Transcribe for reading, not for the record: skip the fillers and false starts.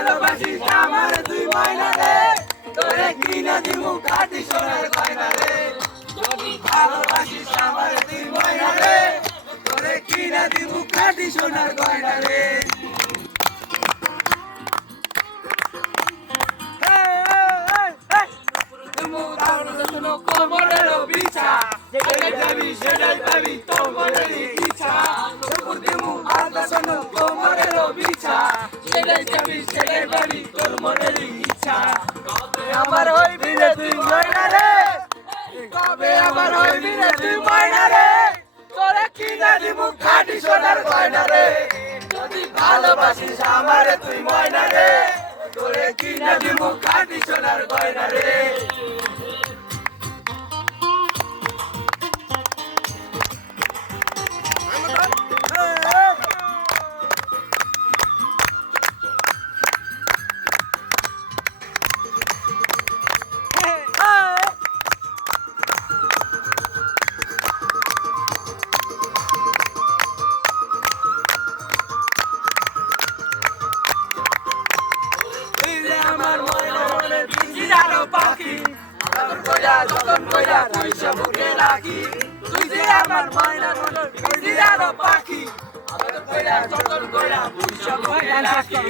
ভালোবাসিস আমার তুই ময়না রে তোরে কিনা দিমু খাঁটি সোনার গয়না রে যদি ভালোবাসিস আমার তুই ময়না রে তোরে কিনা দিমু খাঁটি সোনার গয়না রে কোমরেরও বিছা যেটাই যাবি সেটাই পাবি তোমারেরই ইচ্ছা দিমু আদা শোনো কোমরেরও বিছা যেটাই যাবি সেটাই পাবি তোর মনেরই ইচ্ছা কবে আমার হইবি রে তুই ময়না রে কবে আমার হইবি রে তুই ময়না রে তোরে কিনা দিমু খাঁটি সোনার গয়না রে যদি ভালোবাসিস আমারে তুই ময়না রে তোরে কিনা দিমু খাঁটি সোনার গয়না রে আমার ময়না মনের পিঞ্জিরার পাখি আদর কইরা যতন কইরা রাইসা বুকে রাখি তুই যে আমার ময়না মনের পিঞ্জিরার পাখি আদর কইরা যতন কইরা রাইসা বুকে রাখি